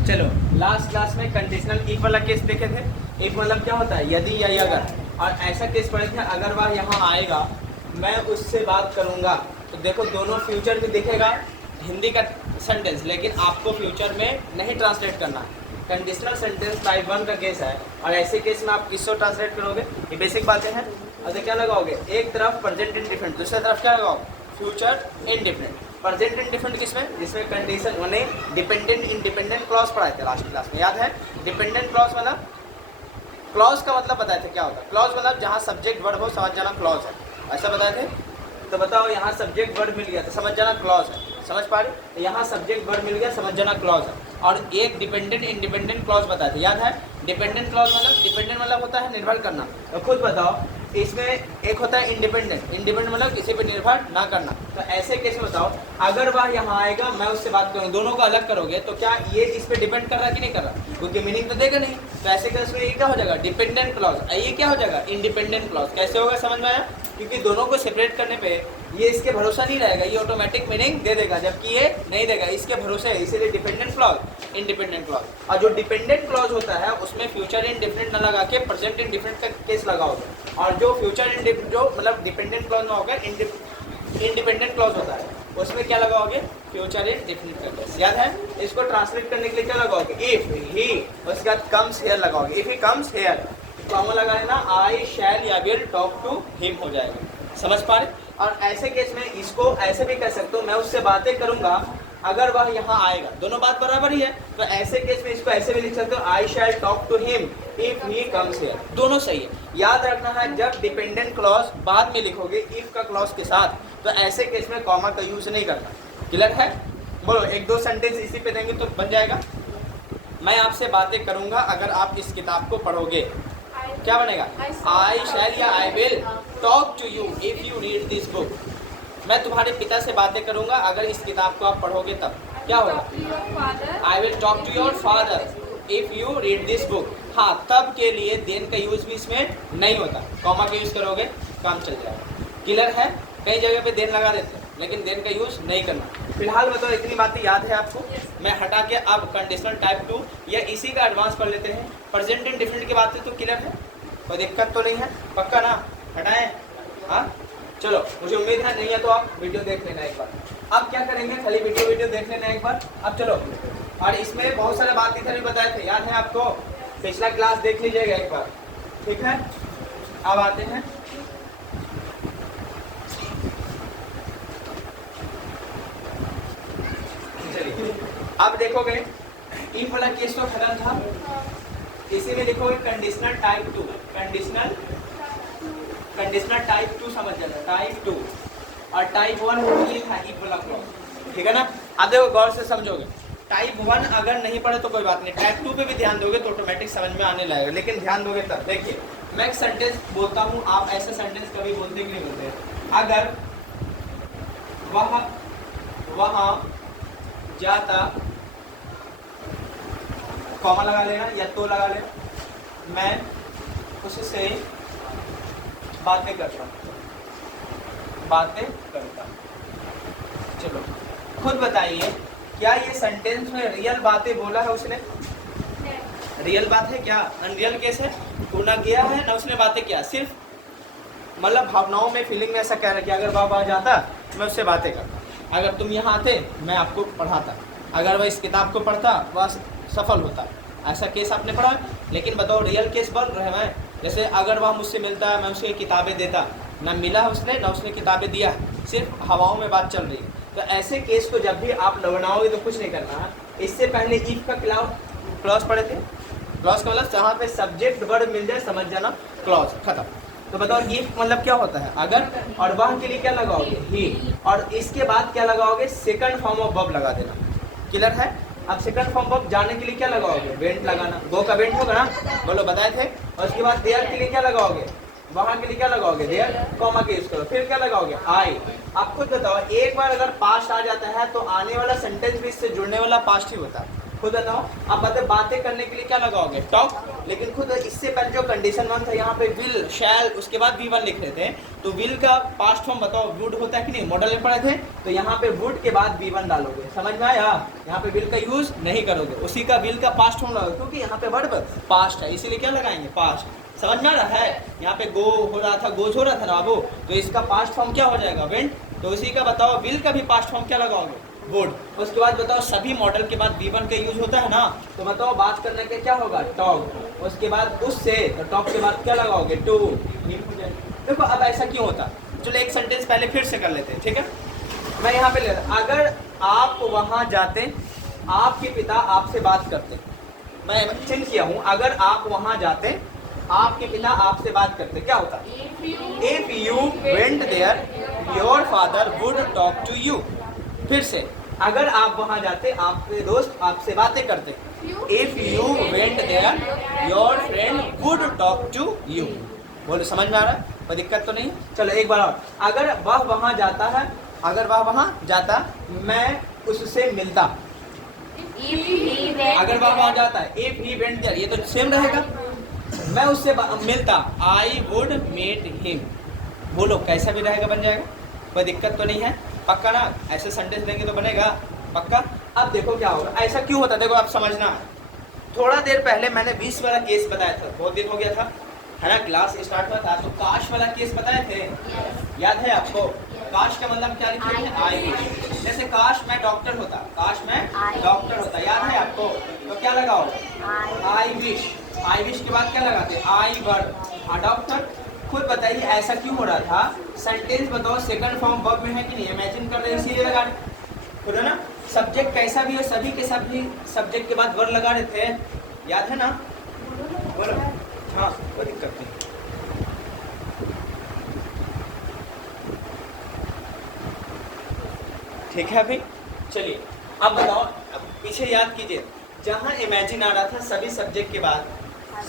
चलो last class में conditional if वाला केस देखे थे। इफ मतलब क्या होता है, यदि या अगर, और ऐसा केस पढ़े थे अगर वह यहाँ आएगा मैं उससे बात करूँगा। तो देखो दोनों फ्यूचर में दिखेगा हिंदी का सेंटेंस, लेकिन आपको फ्यूचर में नहीं ट्रांसलेट करना है। कंडीशनल सेंटेंस टाइप 1 का केस है, और ऐसे केस में आप किसको ट्रांसलेट करोगे, ये बेसिक बातें हैं। और क्या लगाओगे, एक तरफ प्रेजेंट इंडिफरेंट, दूसरी तरफ क्या लगाओगे, फ्यूचर इंडिफरेंट। प्रेजेंट इंडिफरेंट किसमें, जिसमें कंडीशन मैंने डिपेंडेंट इंडिपेंडेंट क्लॉज पढ़ाए थे लास्ट क्लास में, याद है। डिपेंडेंट क्लॉज मतलब, क्लॉज का मतलब बताए थे क्या होता है। क्लॉज मतलब जहाँ सब्जेक्ट वर्ब हो समझ जाना क्लॉज है, ऐसा बताए थे। तो बताओ यहाँ सब्जेक्ट वर्ब मिल गया तो समझ जाना क्लॉज है, समझ पा रहे। तो यहाँ सब्जेक्ट वर्ब मिल गया समझ जाना क्लॉज है। और एक डिपेंडेंट इंडिपेंडेंट क्लॉज बताए थे, याद है। डिपेंडेंट क्लॉज मतलब, डिपेंडेंट मतलब होता है निर्भर करना। तो खुद बताओ, इसमें एक होता है इंडिपेंडेंट, इंडिपेंडेंट मतलब किसी पे निर्भर ना करना। तो ऐसे केस में बताओ अगर वह यहाँ आएगा मैं उससे बात करूँ, दोनों को अलग करोगे तो क्या ये इस पे डिपेंड कर रहा है कि नहीं कर रहा, क्योंकि मीनिंग तो देगा नहीं। तो ऐसे केस में ये क्या हो जाएगा, डिपेंडेंट क्लॉज। ये क्या हो जाएगा, इंडिपेंडेंट क्लॉज। कैसे होगा समझ में आया, क्योंकि दोनों को सेपरेट करने पे ये इसके भरोसा नहीं रहेगा, ये ऑटोमेटिक मीनिंग दे देगा, जबकि ये नहीं देगा, इसके भरोसे है। इसीलिए डिपेंडेंट क्लॉज, इंडिपेंडेंट क्लॉज। और जो डिपेंडेंट क्लॉज होता है उसमें फ्यूचर इंडिफरेंट ना लगा के प्रेजेंट इंडिफरेंट का केस लगाओगे। और जो फ्यूचर जो मतलब डिपेंडेंट क्लॉज में होगा, इंडिपेंडेंट क्लॉज होता है, उसमें क्या लगाओगे, फ्यूचर इंडिफरेंट का केस। याद है। इसको ट्रांसलेट करने के लिए क्या लगाओगे, इफ ही, उसके बाद कम्स हियर लगाओगे। If he comes here comma लगा लेना, आई शैल या विल टॉक टू हिम हो जाएगा, समझ पा रहे। और ऐसे केस में इसको ऐसे भी कह सकते हो, मैं उससे बातें करूंगा अगर वह यहाँ आएगा, दोनों बात बराबर ही है। तो ऐसे केस में इसको ऐसे भी लिख सकते हो, I shall talk to him if he comes here, दोनों सही है। याद रखना है जब डिपेंडेंट क्लॉज बाद में लिखोगे इफ का क्लॉज के साथ, तो ऐसे केस में कॉमा का यूज नहीं करना। क्लियर है। बोलो एक दो सेंटेंस इसी पे देंगे तो बन जाएगा। मैं आपसे बातें करूंगा अगर आप इस किताब को पढ़ोगे, क्या बनेगा, आई शैल या I will talk to you if you read this book. मैं तुम्हारे पिता से बातें करूंगा अगर इस किताब को आप पढ़ोगे, तब क्या होगा, I will talk to your father if you read this book. हाँ, तब के लिए देन का यूज भी इसमें नहीं होता, कॉमा का यूज करोगे काम चल जाएगा। क्लियर है। कई जगह पे देन लगा देते हैं लेकिन देन का यूज नहीं करना। फिलहाल बताओ इतनी बातें याद है आपको। मैं हटा के अब कंडीशनल टाइप 2 या इसी का एडवांस पढ़ लेते हैं। प्रेजेंट इंडिफरेंट की बातें तो क्लियर है, कोई दिक्कत तो नहीं है, पक्का ना, हटाएं। हाँ चलो, मुझे उम्मीद है, नहीं है तो आप वीडियो देख लेना एक बार। अब क्या करेंगे, खाली वीडियो देख लेना एक बार। अब चलो, और इसमें बहुत सारे बात इधर भी बताए थे, याद है आपको, पिछला क्लास देख लीजिएगा एक बार, ठीक है। अब आते हैं, चलिए अब देखोगे इफ वाला केस तो खत्म था, इसी में लिखोगे कंडीशनल टाइप 2, कंडीशनल टाइप 2 समझ जाना, टाइप 2। और टाइप 1 लिखा है इफ वाला क्लॉज, ठीक है ना। अब देखो गौर से समझोगे, टाइप 1 अगर नहीं पढ़े तो कोई बात नहीं, टाइप 2 पे भी ध्यान दोगे तो ऑटोमेटिक समझ में आने लगेगा, लेकिन ध्यान दोगे तब। देखिए मैं एक सेंटेंस बोलता हूँ, आप ऐसे सेंटेंस कभी बोलते कि नहीं बोलते, अगर वहाँ जाता, कॉमा लगा लेना या तो लगा लेना, मैं उससे बातें करता। चलो खुद बताइए, क्या ये सेंटेंस में रियल बातें बोला है उसने, रियल बात है क्या, अनरियल केस है। वो ना गया है ना उसने बातें किया, सिर्फ मतलब भावनाओं में, फीलिंग में ऐसा कह रहा है कि अगर वह वहाँ जाता मैं उससे बातें करता, अगर तुम यहाँ आते मैं आपको पढ़ाता, अगर वह इस किताब को पढ़ता वह सफल होता। ऐसा केस आपने पढ़ा। लेकिन बताओ रियल केस बोल रहे हैं, जैसे अगर वह मुझसे मिलता है मैं उसे किताबें देता, ना मिला उसने ना उसने किताबें दिया, सिर्फ हवाओं में बात चल रही है। तो ऐसे केस को जब भी आप बनाओगे तो कुछ नहीं करना है। इससे पहले इफ का क्लॉज पढ़े थे, क्लॉज का मतलब जहाँ पे सब्जेक्ट वर्ब मिल जाए समझ जाना क्लॉज, खत्म। तो बताओ इफ मतलब क्या होता है, अगर, और वह के लिए क्या लगाओगे, ही, और इसके बाद क्या लगाओगे, सेकंड फॉर्म ऑफ वर्ब लगा देना। क्लियर है। अब सेकंड फॉर्म वर्ब जाने के लिए क्या लगाओगे, वेंट लगाना, गो का वेंट होगा ना, बोलो बताए थे। और उसके बाद देयर के लिए क्या लगाओगे, वहां के लिए क्या लगाओगे, देयर, कॉमा के यूज करो, फिर क्या लगाओगे, आई। आप खुद बताओ, एक बार अगर पास्ट आ जाता है तो आने वाला सेंटेंस भी इससे जुड़ने वाला पास्ट ही होता है। खुद बताओ। अब मतलब बातें करने के लिए क्या लगाओगे? टॉक। लेकिन खुद इससे पहले जो कंडीशन 1 था यहाँ पे विल, शैल, उसके बाद V1 लिख रहे थे, तो विल का पास्ट फॉर्म बताओ, वुड होता है कि नहीं? मॉडल में पढ़े थे, तो यहाँ पे वुड के बाद V1 डालोगे। समझ में आया? यहाँ पे विल का यूज नहीं करोगे, उसी का विल का पास्ट फॉर्म लगाओगे, क्योंकि यहाँ पे वर्ब पास्ट है, इसीलिए क्या लगाएंगे? पास्ट। समझ में आ रहा है? यहाँ पे गो हो रहा था, गोज हो रहा था ना बाबू, तो इसका पास्ट फॉर्म क्या हो जाएगा? वेंट। तो उसी का बताओ विल का भी पास्ट फॉर्म क्या लगाओगे? वुड। उसके बाद बताओ सभी मॉडल के बाद V1 का यूज होता है ना, तो बताओ बात करने के क्या होगा? टॉक। उसके बाद उससे, तो टॉक के बाद क्या लगाओगे? टू। देखो अब ऐसा क्यों होता? चलो एक सेंटेंस पहले फिर से कर लेते हैं, ठीक है? मैं यहाँ पे लेता, अगर आप वहाँ जाते, आपके पिता आपसे बात करते, मैं चिन्ह किया हूँ, अगर आप वहाँ जाते, आपके पिता आपसे बात करते, क्या होता? If you went there, your father would talk to you. फिर से, अगर आप वहाँ जाते, आपके दोस्त आपसे बातें करते। If you went there, your friend would talk to you. बोलो समझ में आ रहा है? कोई दिक्कत तो नहीं? चलो एक बार और, अगर वह वहाँ जाता है, अगर वह वहाँ जाता, मैं उससे मिलता। अगर वह वहाँ जाता है, इफ ही वेंट देयर, ये तो सेम रहेगा, मैं उससे मिलता, आई वुड मीट हिम। बोलो कैसा भी रहेगा, बन जाएगा, कोई दिक्कत तो नहीं है? पक्का ना? ऐसे सेंटेंस देंगे तो बनेगा पक्का। अब देखो क्या होगा, ऐसा क्यों होता है, देखो आप समझना है। थोड़ा देर पहले मैंने 20 वाला केस बताया था, बहुत दिन हो गया था, है ना? क्लास स्टार्ट हुआ था, तो काश वाला केस बताए थे, याद है आपको? काश का मतलब क्या लिखे थे? I wish. जैसे काश मैं डॉक्टर होता, काश मैं डॉक्टर होता, याद है आपको? तो क्या लगाओ? I wish. आई विश के बाद क्या लगाते? आई वर, डॉक्टर। खुद बताइए ऐसा क्यों हो रहा था? सेंटेंस बताओ सेकंड फॉर्म वर्ब में है कि नहीं? इमेजिन कर रहे हैं, इसीलिए लगा रहे, खुद है ना? सब्जेक्ट कैसा भी हो, सभी के सभी सब्जेक्ट के बाद वर्ब लगा रहे थे, याद है ना? बोलो। हाँ, कोई दिक्कत नहीं। ठीक है अभी? चलिए अब बताओ, अब पीछे याद कीजिए, जहाँ इमेजिन आ रहा था सभी सब्जेक्ट के बाद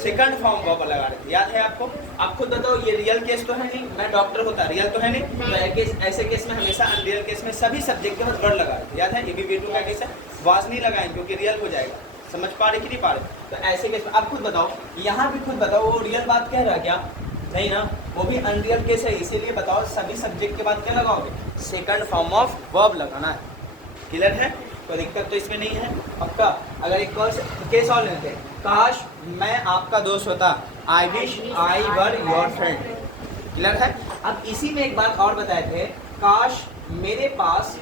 सेकंड फॉर्म वर्ब लगा रहे थे, याद है आपको? आप खुद बताओ, ये रियल केस तो है नहीं, मैं डॉक्टर होता, रियल तो है नहीं, तो ऐसे केस में हमेशा अनरियल केस में सभी सब्जेक्ट के बाद वर्ब लगा रहे थे, याद है? ये भी V2 का केस है, वाज नहीं लगाएंगे क्योंकि रियल हो जाएगा। समझ पा रहे कि नहीं पा रहे? तो ऐसे केस में आप खुद बताओ, यहाँ भी खुद बताओ, वो रियल बात कह रहा क्या? नहीं ना, वो भी अनरियल केस है, इसीलिए बताओ सभी सब्जेक्ट के बाद क्या लगाओगे? सेकंड फॉर्म ऑफ वर्ब लगाना है। क्लियर है? कोई दिक्कत तो इसमें नहीं है पक्का? अगर एक केस और लेते हैं, काश मैं आपका दोस्त होता, I wish I were your friend. Clear है? अब इसी में एक बात और बताए थे, काश मेरे पास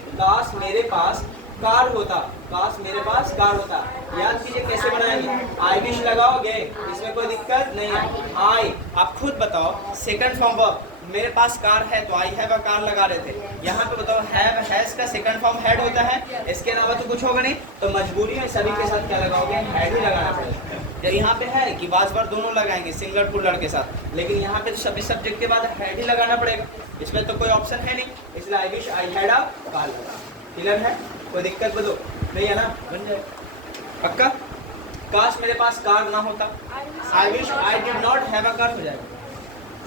कार होता, काश मेरे पास कार होता। याद कीजिए कैसे बनाएंगे? आई विश लगाओगे, इसमें कोई दिक्कत नहीं है। आई, आप खुद बताओ सेकंड फॉर्म वर्ब, मेरे पास कार है तो आई हैव अ कार लगा रहे थे, यहाँ पे बताओ हैव हैज का सेकंड फॉर्म हैड होता है, इसके अलावा तो कुछ होगा नहीं, तो मजबूरी है सभी के साथ क्या लगाओगे? हैड ही लगाना पड़ेगा। यहाँ पे है कि बाज बार दोनों लगाएंगे सिंगल पुलर के साथ, लेकिन यहाँ पे तो सभी सब्जेक्ट के बाद हैड ही लगाना पड़ेगा, इसमें तो कोई ऑप्शन है नहीं, इसलिए I wish I had a car लगा। क्लियर है? कोई दिक्कत बोलो नहीं है ना? बन जाए पक्का? काश मेरे पास कार ना होता, I wish I did not have a car हो जाएगा।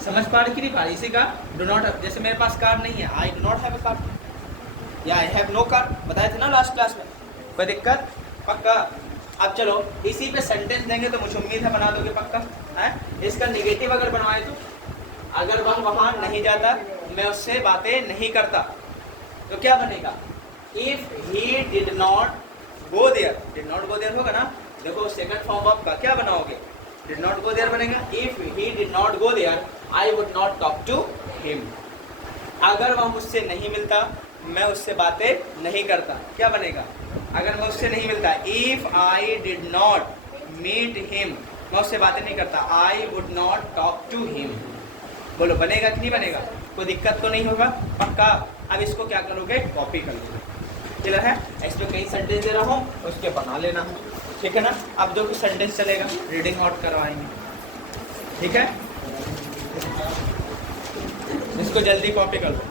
समझ पा रहे कि नहीं पा रहे? इसी का डू नॉट, जैसे मेरे पास कार नहीं है, I do not have a car, या आई हैव नो कार, बताए थे ना लास्ट क्लास में। कोई दिक्कत? पक्का? अब चलो इसी पे सेंटेंस देंगे तो मुझे उम्मीद है बना दोगे पक्का है? इसका नेगेटिव अगर बनवाए तो, अगर वह वहाँ नहीं जाता, मैं उससे बातें नहीं करता, तो क्या बनेगा? If he did not go there, did not go there होगा ना? देखो सेकंड फॉर्म वर्ब का क्या बनाओगे? डिड नॉट गो देयर बनेगा। If he did not go there, I would not talk to him. अगर वह मुझसे नहीं मिलता, मैं उससे बातें नहीं करता, क्या बनेगा? अगर मैं उससे नहीं मिलता, if I did not meet him, मैं उससे बातें नहीं करता, I would not talk to him. बोलो बनेगा कि नहीं बनेगा? कोई दिक्कत तो नहीं होगा पक्का? अब इसको क्या करोगे? कॉपी कर लोगे। क्लियर है? इसमें कई सेंटेंस दे रहा हूँ, उसके बना लेना, ठीक है ना? अब जो कुछ सेंटेंस चलेगा रीडिंग आउट करवाएंगे, ठीक है? इसको जल्दी कॉपी कर लो।